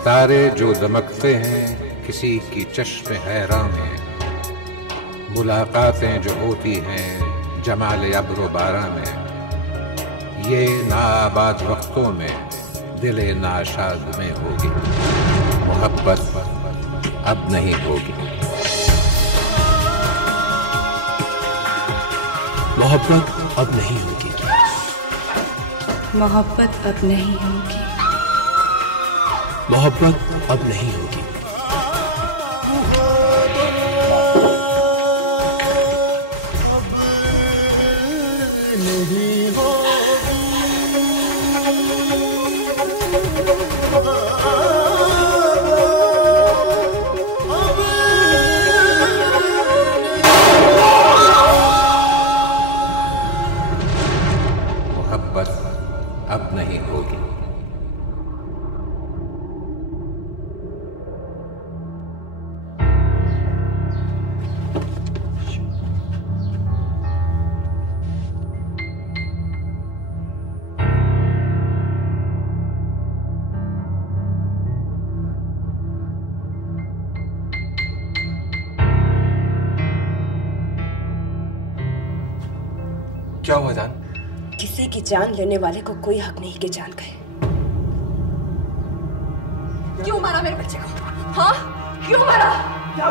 सितारे जो दमकते हैं किसी की चश्मे हैरां में, मुलाकातें जो होती हैं जमाल अब्रो बारां में, ये नाआबाद वक्तों में दिले नाशाद में होगी, मोहब्बत अब नहीं होगी। मोहब्बत अब नहीं होगी। मोहब्बत अब नहीं होगी। मोहब्बत अब नहीं होगी। अब नहीं होगी। क्या हुआ जान? किसी की जान लेने वाले को कोई हक नहीं कि जान गए। क्यों मारा मेरे बच्चे को? हाँ, क्यों मारा? क्या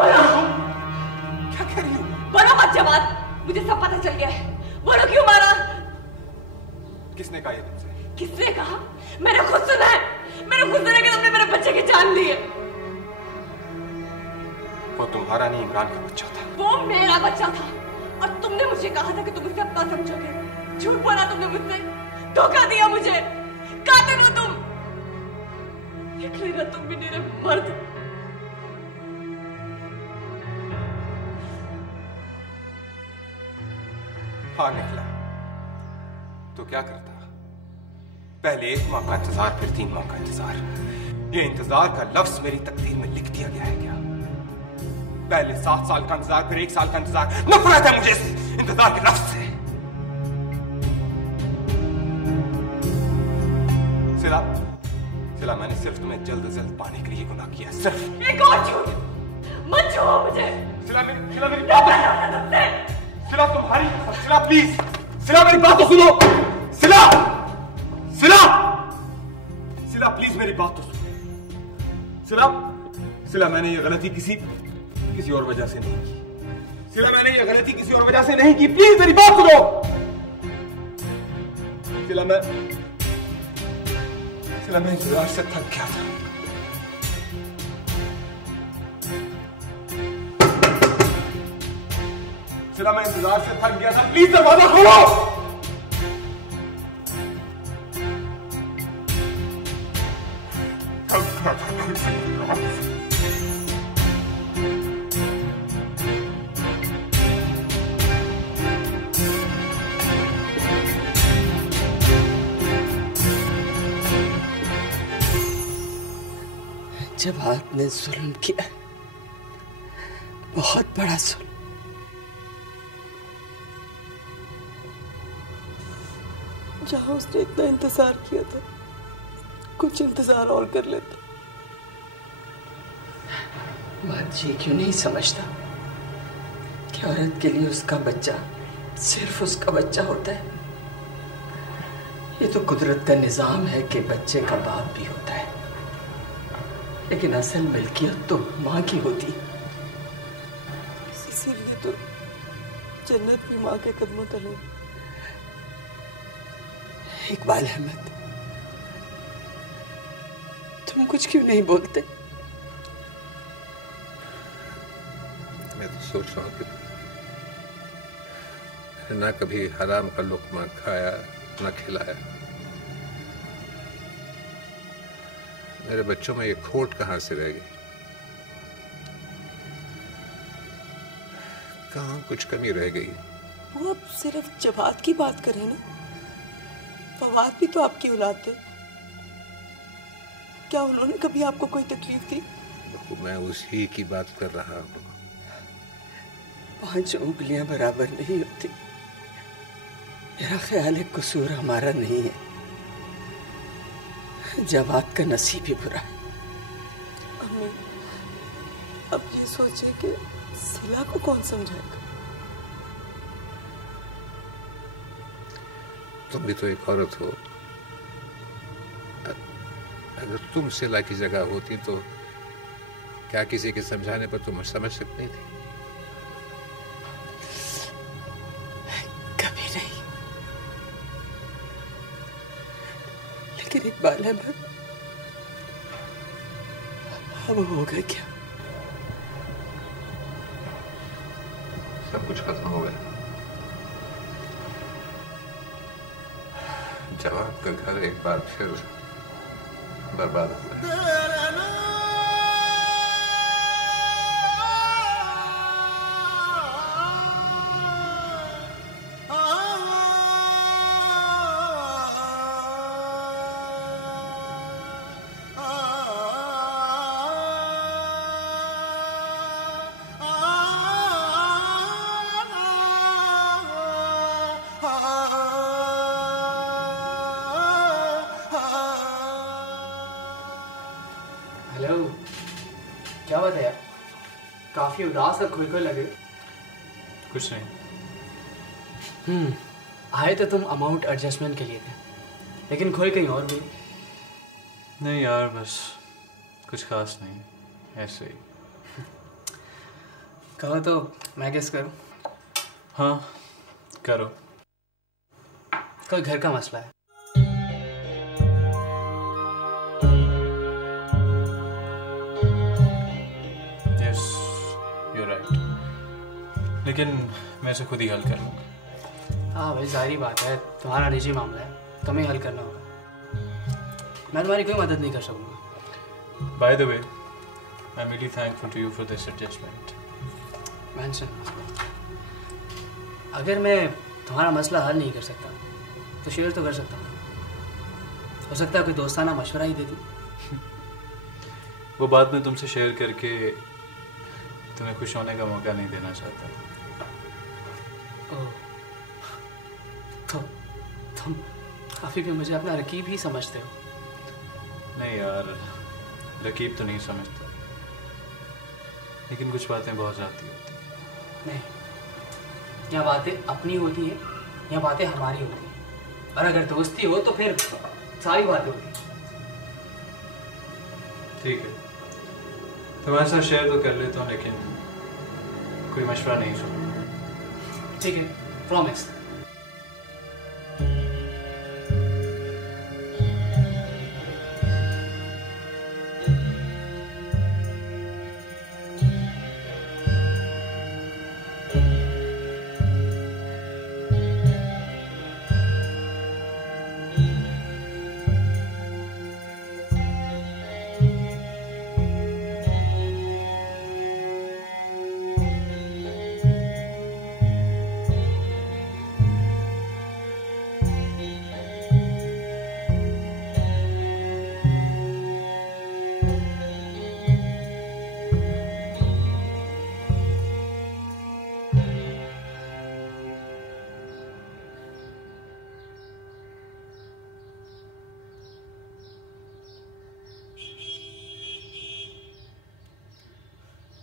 कह रही हो? बोलो मत जवाब, मुझे सब पता चल गया है। बोलो क्यों मारा? किसने कहा ये तुमसे? किसने कहा? मैंने खुद सुना है। मैंने खुद सुना कि तुमने मेरे बच्चे की जान ली है। वो तुम्हारा नहीं, इमरान का बच्चा था। वो मेरा बच्चा था और तुमने मुझे कहा था कि तुम उसे अपना समझोगे। झूठ बोला तुमने मुझसे, धोखा दिया मुझे। कातिल हो तुम। निकले ना तुम भी मेरे मर्द। हाँ निकला। तो क्या करता? पहले 1 माह का इंतजार, फिर 3 माह का इंतजार। ये इंतजार का लफ्ज मेरी तकदीर में लिख दिया गया है क्या? पहले 7 साल का इंतजार, फिर 1 साल का इंतजार। नफरत है मुझे इस इंतजार के लफ्ज से। सिला, मैंने सिर्फ तुम्हें जल्द से जल्द पाने के लिए गुनाह किया, सिर्फ। एक और झूठ मत छुओ मुझे। सिला मेरी बात तुमसे। सिला तुम्हारी कसम, सिला प्लीज, सिला मेरी बात तो सुनो। सिला प्लीज मेरी बात तो सुनो। सिला मैंने ये गलती किसी और वजह से नहीं की। सिला मैंने ये गलती किसी और वजह से नहीं की। प्लीज मेरी बात सुनो। सिला मैं इंतजार से थक गया था। सिला मैं इंतजार से थक गया था। प्लीज दरवाजा खोलो। जब आपने जुल्म किया, बहुत बड़ा जुल्म, जहां उसने इतना इंतजार किया था, कुछ इंतजार और कर लेता। बात जी क्यों नहीं समझता कि औरत के लिए उसका बच्चा सिर्फ उसका बच्चा होता है। ये तो कुदरत का निजाम है कि बच्चे का बाप भी होता है, लेकिन असल मिल्कियत तो माँ की होती। इसीलिए तो जन्नत भी माँ के कदमों तले। इकबाल अहमद, तुम कुछ क्यों नहीं बोलते? मैं तो सोच रहा हूँ कि ना कभी हराम का लुक्मा खाया, ना खिलाया। मेरे बच्चों में ये खोट कहां से रह गई? कहां कुछ कमी रह गई? वो अब सिर्फ जवाद की बात करें ना, फवाद भी तो आपकी औलाद थे। क्या उन्होंने कभी आपको कोई तकलीफ दी? मैं उसी की बात कर रहा हूँ। 5 उंगलियां बराबर नहीं होती। मेरा ख्याल है कसूर हमारा नहीं है, जवाद का नसीब ही बुरा है। में अब ये सोचे कि सिला को कौन समझाएगा। तुम भी तो एक औरत हो। अगर तुम सिला की जगह होती तो क्या किसी के समझाने पर तुम समझ सकती थी? कभी नहीं, लेकिन इकबाल अहमद अब हो गया क्या? सब कुछ खत्म हो गया। जवाब का घर एक बार फिर बर्बाद हो गया। क्या बात है यार, काफी उदास और खोई लगे। कुछ नहीं। आए तो तुम अमाउंट एडजस्टमेंट के लिए थे, लेकिन खोई कहीं और भी। नहीं यार, बस कुछ खास नहीं, ऐसे ही। कहो तो मैं गेस करूं? हाँ करो। कोई घर का मसला है। लेकिन मैं इसे खुद ही हल कर लूँगा। हाँ भाई, जाहिर बात है, तुम्हारा निजी मामला है, तुम्हें हल करना होगा। मैं तुम्हारी कोई मदद नहीं कर सकूँगा। By the way, I am really thankful to you for this adjustment. Mention, अगर मैं तुम्हारा मसला हल नहीं कर सकता तो शेयर तो कर सकता हूँ। हो सकता है कोई दोस्ताना मशवरा ही दे दूँ। वो बात मैं तुमसे शेयर करके तुम्हें खुश होने का मौका नहीं देना चाहता। तो तुम काफी भी मुझे अपना रकीब ही समझते हो। नहीं यार, रकीब तो नहीं समझता, लेकिन कुछ बातें बहुत जाती होती हैं। नहीं, या बातें अपनी होती है या बातें हमारी होती है, और अगर दोस्ती हो तो फिर सारी बातें होती हैं। ठीक है, तुम्हारे साथ शेयर तो कर लेता हूँ, लेकिन कोई मशवरा नहीं सुनूंगा। ठीक है, प्रॉमिस।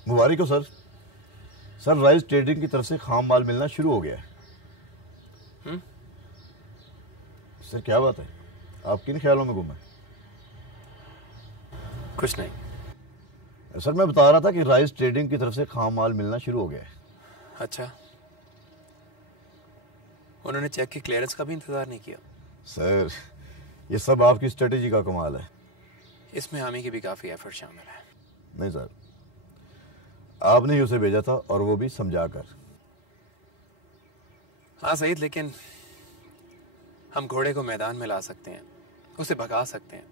मुबारक हो सर। सर, राइस ट्रेडिंग की तरफ से खाम माल मिलना शुरू हो गया है। सर क्या बात है, आप किन ख्यालों में गुम हैं? कुछ नहीं सर, मैं बता रहा था कि राइस ट्रेडिंग की तरफ से खाम माल मिलना शुरू हो गया है। अच्छा, उन्होंने चेक की क्लियरेंस का भी इंतजार नहीं किया? सर, ये सब आपकी स्ट्रेटेजी का कमाल है। इसमें हामी की भी काफी एफर्ट शामिल है। नहीं सर, आपने ही उसे भेजा था, और वो भी समझाकर। हाँ सईद, लेकिन हम घोड़े को मैदान में ला सकते हैं, उसे भगा सकते हैं,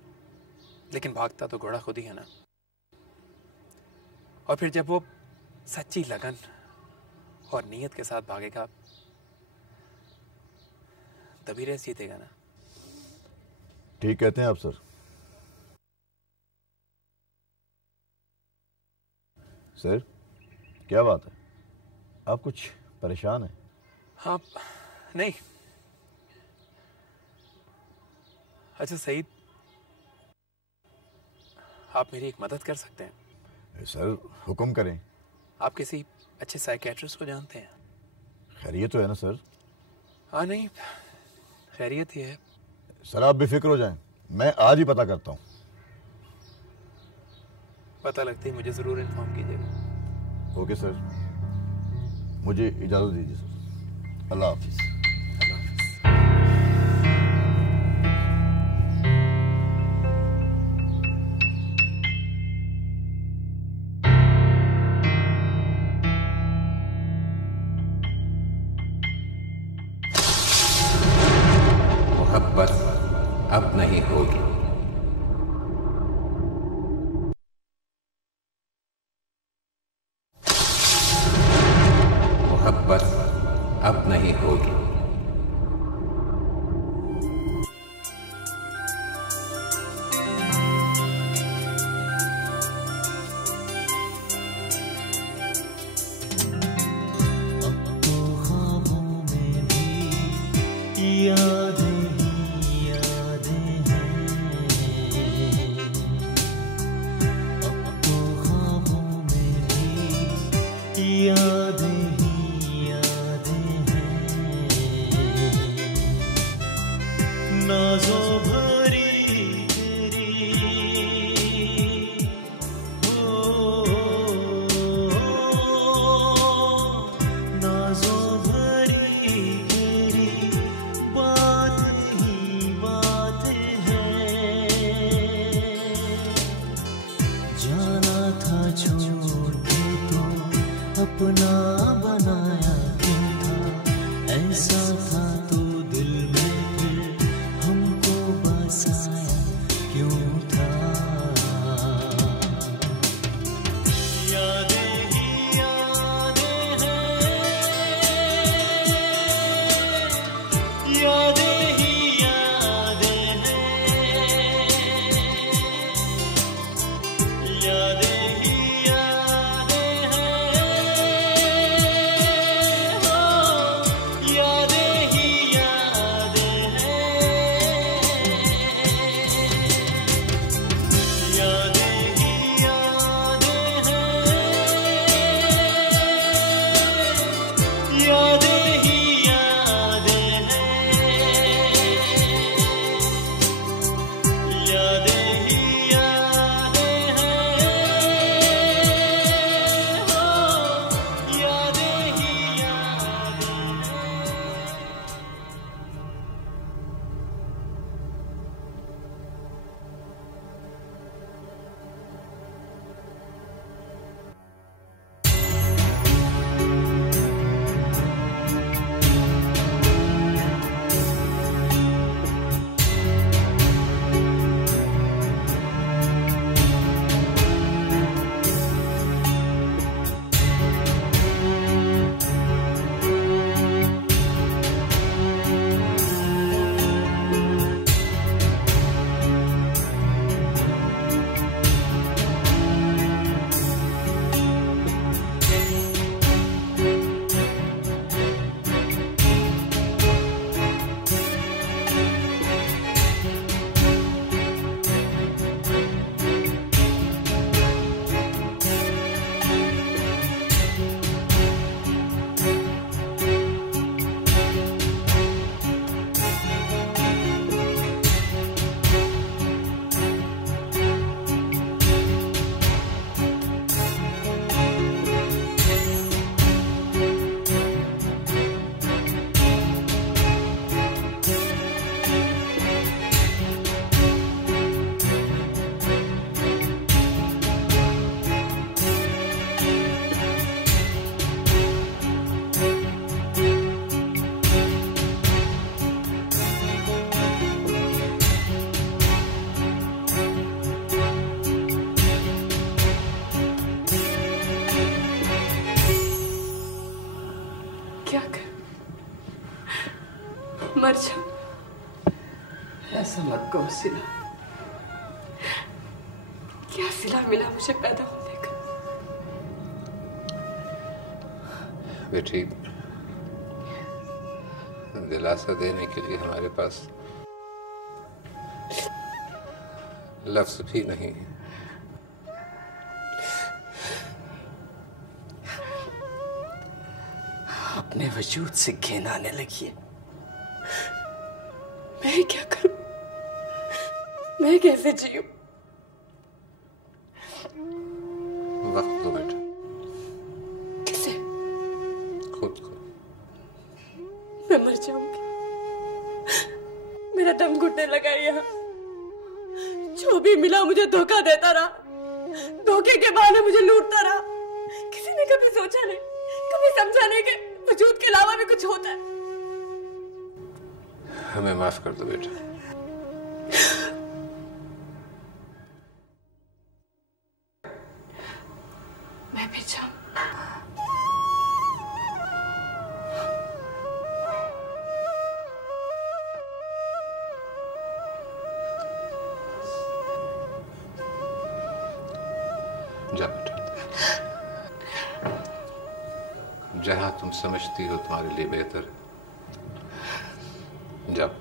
लेकिन भागता तो घोड़ा खुद ही है ना। और फिर जब वो सच्ची लगन और नीयत के साथ भागेगा तभी रेस जीतेगा ना। ठीक कहते हैं आप सर। सर क्या बात है, आप कुछ परेशान हैं? हाँ नहीं। अच्छा सईद, आप मेरी एक मदद कर सकते हैं? सर हुक्म करें। आप किसी अच्छे साइकेट्रिस्ट को जानते हैं? खैरियत तो है ना सर? हाँ नहीं, खैरियत ही है। सर आप बेफिक्र हो जाएं, मैं आज ही पता करता हूँ। पता लगते ही मुझे ज़रूर इन्फॉर्म कीजिएगा। ओके सर, मुझे इजाज़त दीजिए सर। अल्लाह हाफिज़। मोहब्बत अब नहीं होगी। मोहब्बत अब नहीं होगी। मर जाऊं। ऐसा मत कहो सिला। क्या सिला मिला मुझे पैदा होने का? बेटी, दिलासा देने के लिए हमारे पास लफ्ज भी नहीं। अपने वजूद से घिन आने लगी है। मैं क्या करूं? मैं कैसे जीऊं? वक्त दो बेटा। किसे? खुद को। मैं मर जाऊंगी, मेरा दम घुटने लगा यहाँ। जो भी मिला मुझे धोखा देता रहा, धोखे के बहाने मुझे लूटता रहा। किसी ने कभी सोचा नहीं, कभी समझा नहीं कि वजूद के अलावा भी कुछ होता है। हमें माफ कर दो बेटा। मैं भी जाऊं? जा बेटा, जहां तुम समझती हो तुम्हारे लिए बेहतर है, जाओ।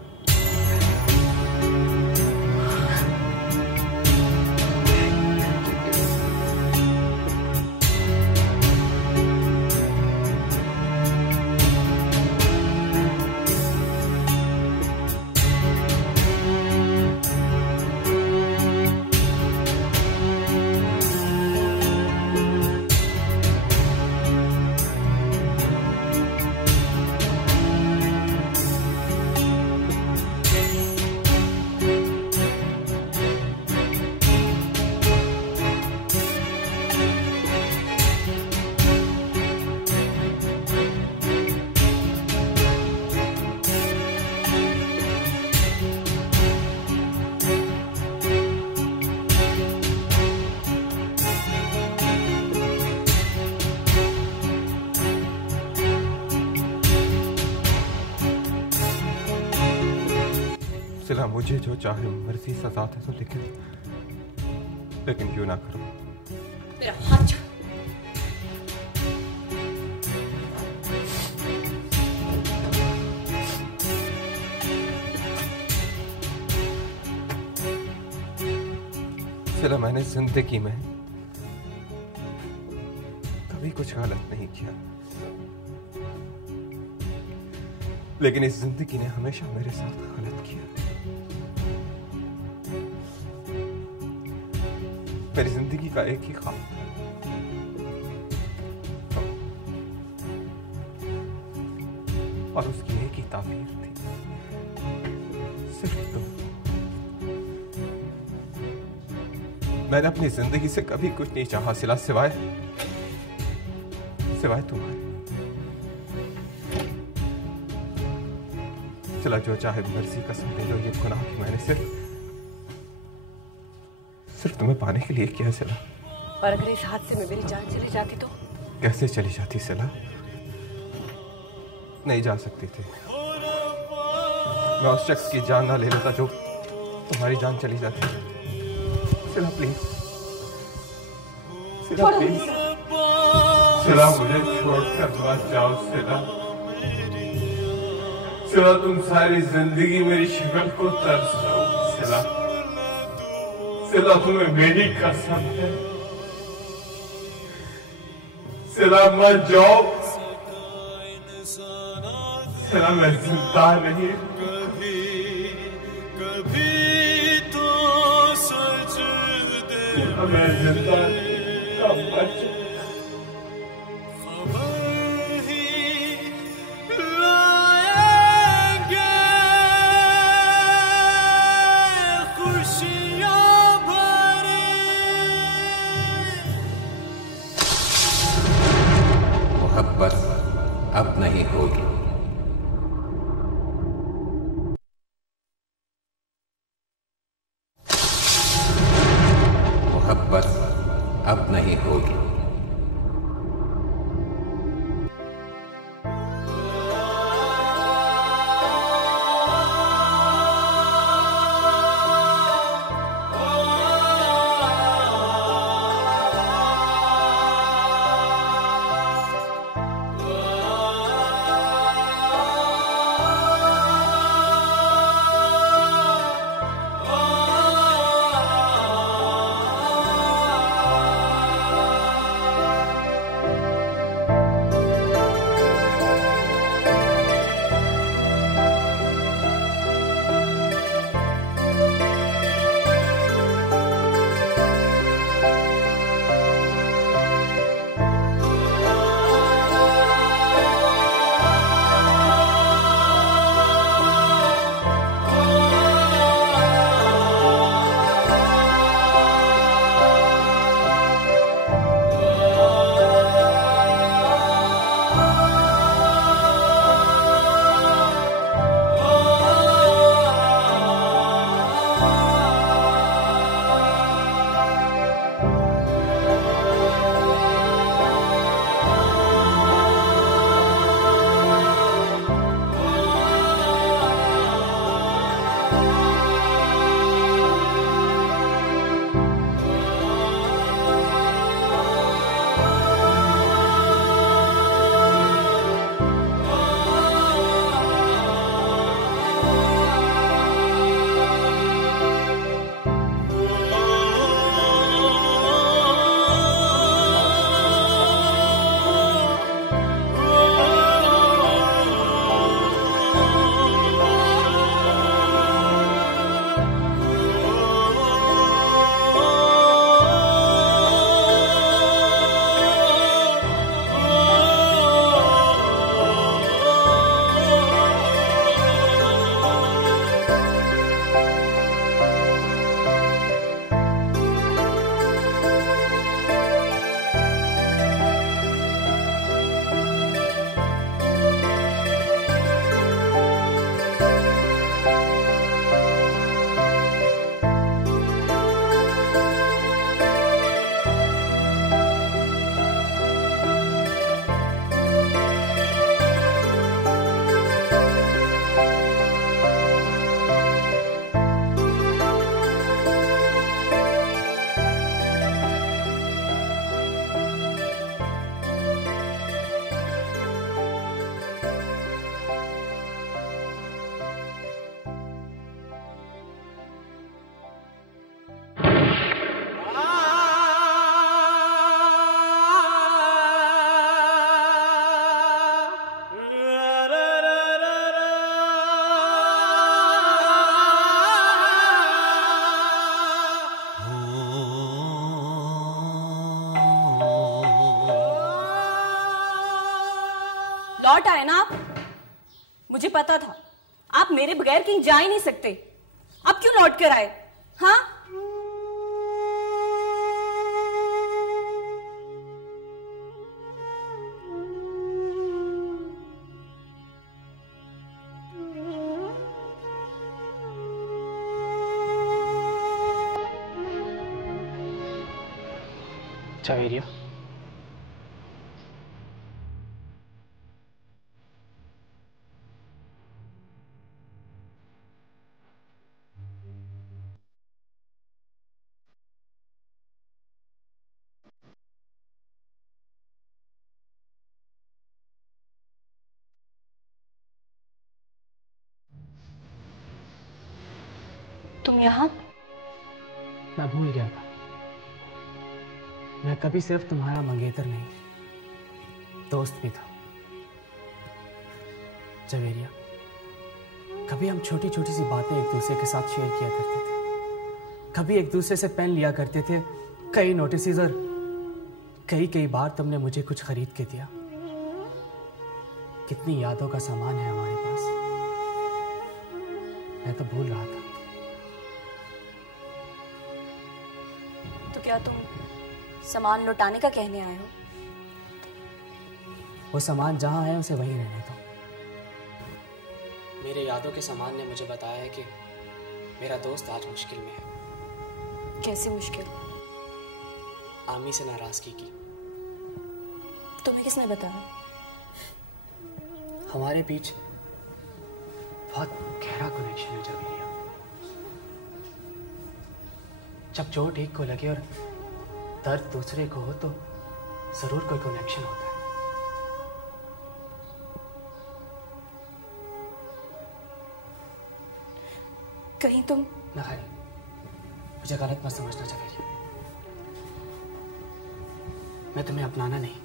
सिला, मुझे जो चाहे मर्जी सजा दे तो, लेकिन क्यों ना करो। मेरा हाथ छोड़। सिला, मैंने जिंदगी में कभी कुछ गलत नहीं किया, लेकिन इस जिंदगी ने हमेशा मेरे साथ गलत किया। मेरी जिंदगी का एक ही ख्वाब, और उसकी एक ही ताबीर थी, सिर्फ तुम। मैंने अपनी जिंदगी से कभी कुछ नहीं चाहा सिला, सिवाय तुम्हारे। सिला, जो चाहे मर्जी कसम दे लो, ये गुनाह कि मैंने सिर्फ तुम्हें पाने के लिए किया सिला। और अगर इस हादसे में मेरी जान चली जाती तो? कैसे चली जाती सिला? नहीं जा सकती थी। मैं उस शख्स की जान ना ले लेता जो तुम्हारी जान चली जाती। सिला प्लीज, सिला प्लीज, सिला मुझे छोड़कर मत जाओ सिला। सिला, तुम सारी जिंदगी मेरी शक्ल को तरसो सिला। सिला, तुम्हें मेरी कसम है सिला, मत जाओ सिला, मैं जिंदा नहीं। कभी तो सच दे, मैं जिंदा नहीं। मोहब्बत अब नहीं होगी। मोहब्बत अब नहीं होगी। लौट आए ना आप। मुझे पता था आप मेरे बगैर कहीं जा ही नहीं सकते। अब क्यों लौट कर आए? हाँ, जावेरिया, तुम यहाँ? मैं भूल गया था। मैं कभी सिर्फ तुम्हारा मंगेतर नहीं, दोस्त भी था। जावेरिया, कभी हम छोटी छोटी सी बातें एक दूसरे के साथ शेयर किया करते थे। कभी एक दूसरे से पेन लिया करते थे, कई नोटिस, और कई बार तुमने मुझे कुछ खरीद के दिया। कितनी यादों का सामान है हमारे पास। मैं तो भूल रहा था। तो क्या तुम सामान लौटाने का कहने आए हो? वो सामान जहां है उसे वहीं रहने दो। मेरे यादों के सामान ने मुझे बताया है कि मेरा दोस्त आज मुश्किल में है। कैसी मुश्किल? आमी से नाराजगी की। तुम्हें किसने बताया? हमारे बीच बहुत गहरा कनेक्शन है जावेरिया। जब चोट एक को लगे और दर्द दूसरे को हो तो जरूर कोई कनेक्शन होता है। कहीं तुम नहीं, मुझे गलत मत समझना जावेरिया। मैं तुम्हें अपनाना नहीं,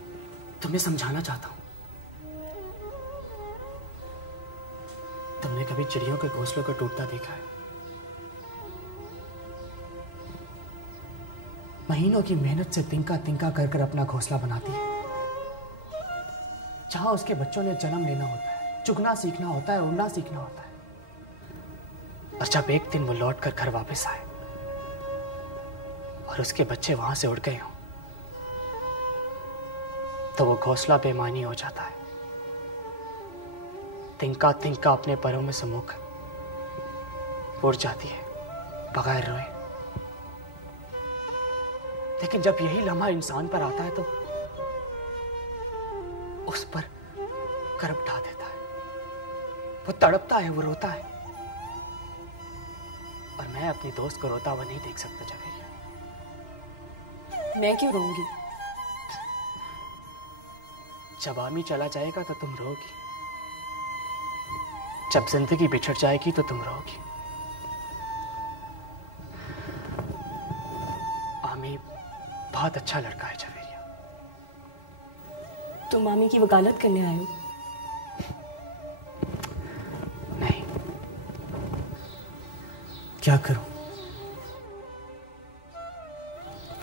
तुम्हें समझाना चाहता हूं। तुमने कभी चिड़ियों के घोंसलों को टूटता देखा है? महीनों की मेहनत से तिनका तिनका कर कर अपना घोंसला बनाती है। जहां उसके बच्चों ने जन्म लेना होता है, चुगना सीखना होता है, उड़ना सीखना होता है। और जब एक दिन वो लौट कर घर वापस आए और उसके बच्चे वहां से उड़ गए हों, तो वो घोंसला बेमानी हो जाता है। तिनका तिनका अपने परों में समूक उड़ जाती है बगैर रोए। लेकिन जब यही लम्हा इंसान पर आता है तो उस पर करब ढा देता है। वो तड़पता है, वो रोता है। और मैं अपनी दोस्त को रोता हुआ नहीं देख सकता जावेरिया। मैं क्यों रोऊंगी? जब आमी चला जाएगा तो तुम रोगी। जब जिंदगी बिछड़ जाएगी तो तुम रोगी। आमी बहुत अच्छा लड़का है जावेरिया। तुम मामी की वकालत करने आए हो? नहीं, क्या करूं?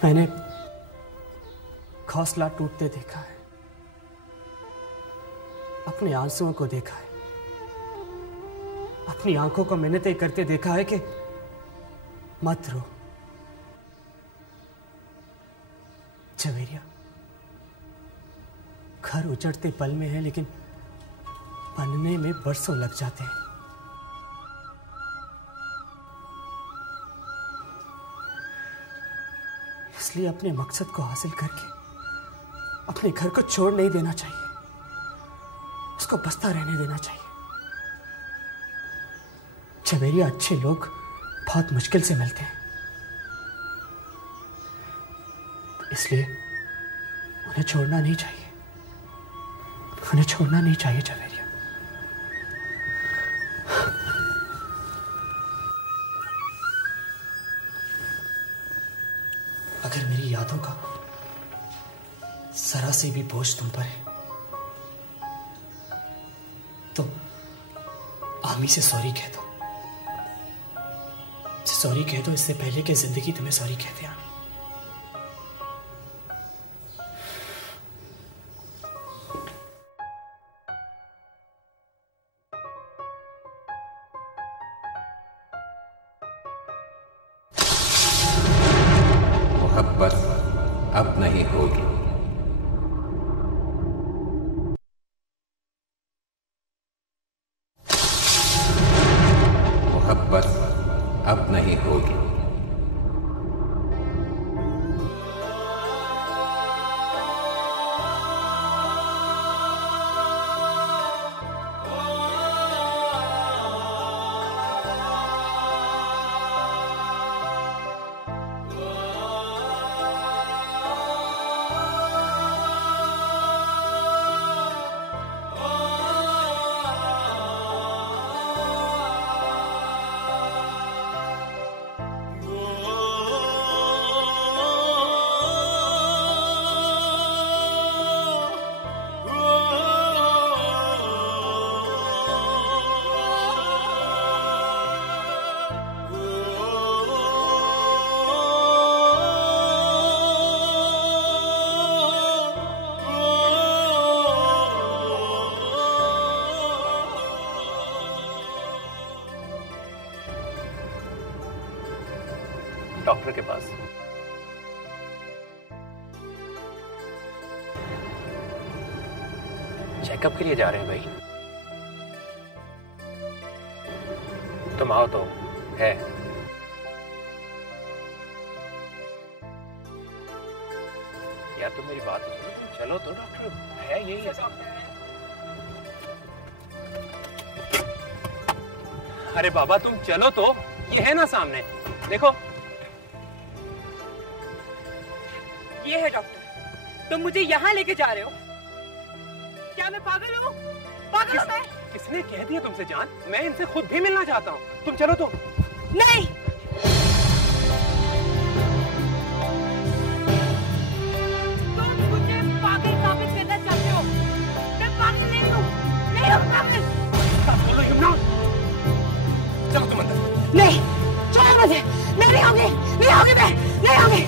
मैंने घोंसला टूटते देखा है, अपने आंसुओं को देखा है, अपनी आंखों को मिन्नतें करते देखा है कि मत रो जावेरिया। घर उजड़ते पल में है, लेकिन बनने में बरसों लग जाते हैं। इसलिए अपने मकसद को हासिल करके अपने घर को छोड़ नहीं देना चाहिए, उसको बसता रहने देना चाहिए। जावेरिया, अच्छे लोग बहुत मुश्किल से मिलते हैं, इसलिए उन्हें छोड़ना नहीं चाहिए। उन्हें छोड़ना नहीं चाहिए जावेरिया। अगर मेरी यादों का जरा से भी बोझ तुम पर है तो आमी से सॉरी कह दो। सॉरी कह दो इससे पहले कि जिंदगी तुम्हें सॉरी कह दे। आमी, मोहब्बत अब नहीं होगी। मोहब्बत अब नहीं होगी। डॉक्टर के पास। चेकअप के लिए जा रहे हैं भाई? तुम आओ तो है। यार तुम मेरी बात सुनो, तुम चलो तो, डॉक्टर है यही है। अरे बाबा तुम चलो तो, ये है ना सामने, देखो। ये है डॉक्टर, तुम मुझे यहाँ लेके जा रहे हो? क्या मैं पागल हूँ? पागल हूँ मैं? किसने कह दिया तुमसे जान? मैं इनसे खुद भी मिलना चाहता हूँ, तुम चलो तो। नहीं, तुम मुझे पागल साबित करना चाहते हो। मैं पागल नहीं हूँ, नहीं हूँ पागल। बोलो यमुना, चलो तुम अंदर। नहीं, छोड़ो मुझे, नहीं होगी, नहीं होगी, मैं नहीं होगी।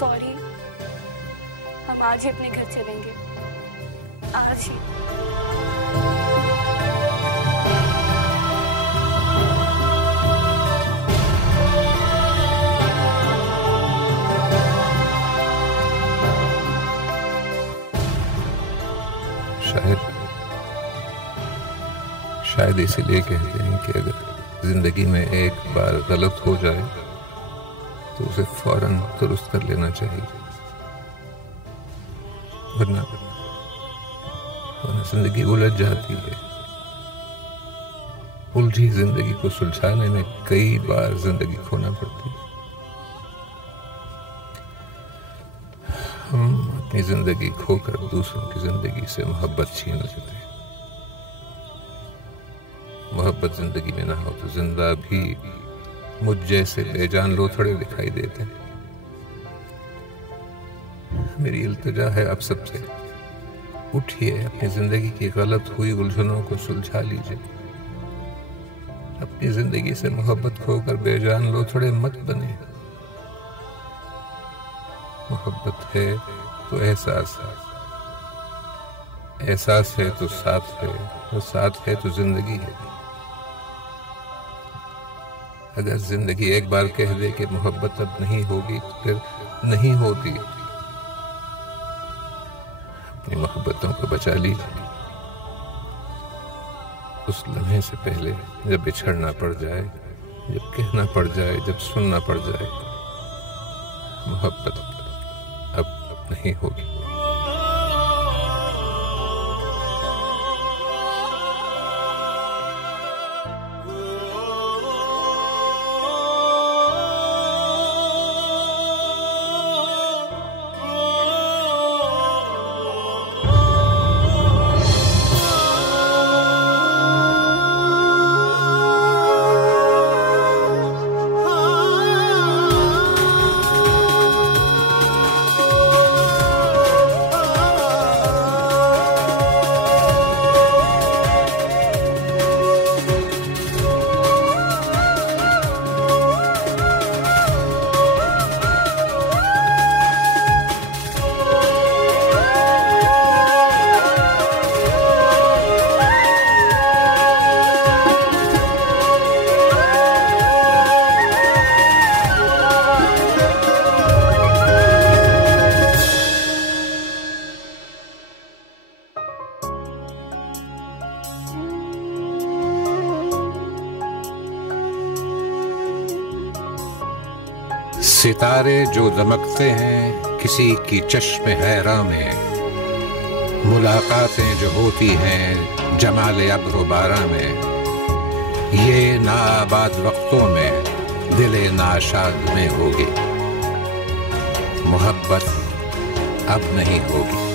सॉरी, हम आज ही अपने घर चलेंगे, आज ही। शायद इसीलिए कहते हैं कि अगर जिंदगी में एक बार गलत हो जाए तो उसे फौरन दुरुस्त कर लेना चाहिए, वरना जिंदगी उलझ जाती है। उलझी जिंदगी को सुलझाने में कई बार जिंदगी खोना पड़ती। हम अपनी जिंदगी खोकर दूसरों की जिंदगी से मोहब्बत छीन लेते। मोहब्बत जिंदगी में ना हो तो जिंदा भी मुझ जैसे बेजान लोथड़े दिखाई देते हैं। मेरी इल्तिजा है आप सबसे, उठिए, अपनी जिंदगी की गलत हुई उलझनों को सुलझा लीजिए। अपनी जिंदगी से मोहब्बत खोकर बेजान लोथड़े मत बने। मोहब्बत है तो एहसास है, एहसास है तो साथ है, और साथ है तो जिंदगी है। अगर जिंदगी एक बार कह दे कि मोहब्बत अब नहीं होगी तो फिर नहीं होती। अपनी मोहब्बतों को बचा लीजिए उस लम्हे से पहले जब बिछड़ना पड़ जाए, जब कहना पड़ जाए, जब सुनना पड़ जाए, मोहब्बत अब नहीं होगी। सितारे जो दमकते हैं किसी की चश्मे हैरा में, मुलाकातें जो होती हैं जमाले अब्र बारा में, ये नाआबाद वक्तों में दिले नाशाद में होगी। मोहब्बत अब नहीं होगी।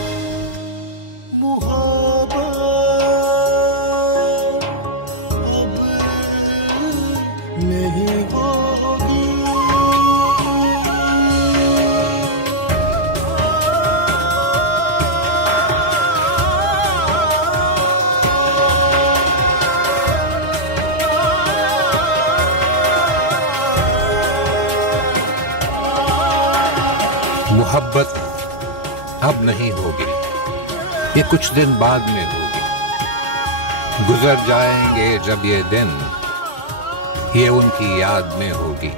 मोहब्बत अब नहीं होगी, ये कुछ दिन बाद में होगी। गुजर जाएंगे जब ये दिन, ये उनकी याद में होगी।